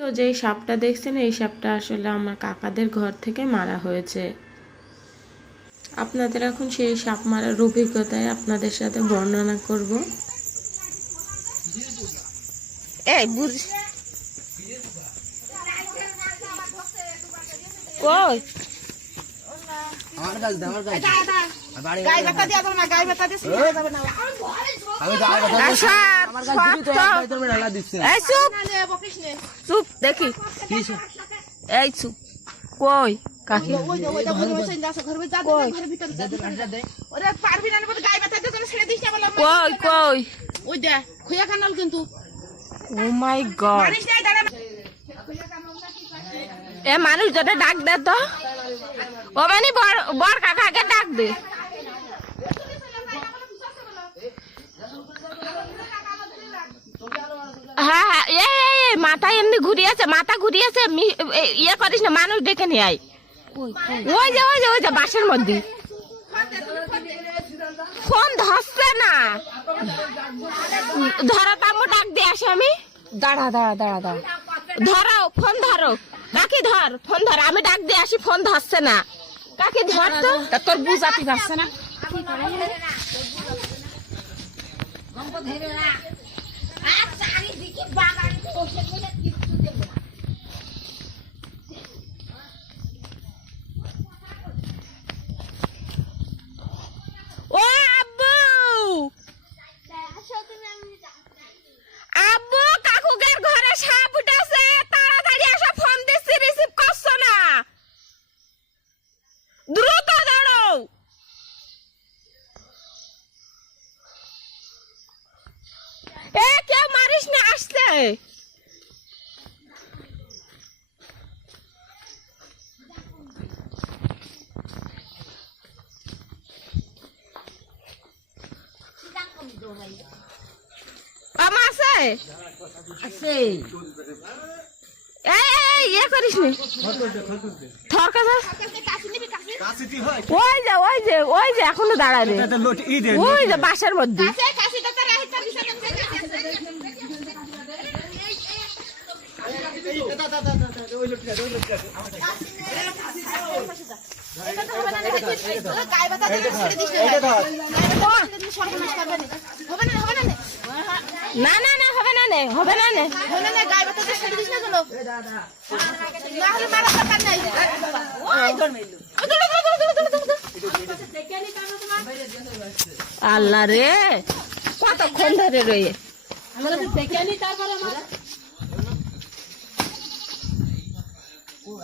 তো যেই সাপটা দেখছেন এই সাপটা আসলে আমার কাকাদের ঘর থেকে মারা হয়েছে। আপনাদের এখন সেই সাপ মারার অভিজ্ঞতায় আপনাদের সাথে বর্ণনা করব। এই বুঝ কই? আমার কাছে আমার কাছে চুপ। দেখি। এই চুপ। কই? কাকি। কই? কই ওই দে খুয়া কানাল কিন্তু। ও মাই গড। এ মানুষ যদি ডাক দে তো। ও মানে বর বর কাকাকে ডাক দে। হ্যাঁ হ্যাঁ এ মাথা এমনি ঘুরিয়েছে মাথা ঘুরিয়েছে মি- ইয়ে করিস না মানুষ ডেকে নিয়ে আয়। ওই যে ওই যে ওই যে বাসের মধ্যে। ফোন ধরছে না। ধরো তামু ডাক দিয়ে আসি আমি। দাঁড়া দাঁড়া দাঁড়া দাঁড়া। ধরাও ফোন ধরো। কাকি ধর ফোন ধর আমি ডাক দিয়ে আসি ফোন ধরছে না। কাকি ধর তো। তোর বুঝাতে পারছে না? ও আসছে আমা আছে? আছে। এই এই, এই ইয়ে করিস নি। থর কাছে ওই যে ওই যে ওই যে এখনও দাঁড়ায় রে ওই যে বাসার মধ্যে। না না না হবে না হবে না আল্লাহ রে কতক্ষণ ধরে রয়ে দেবে না এ,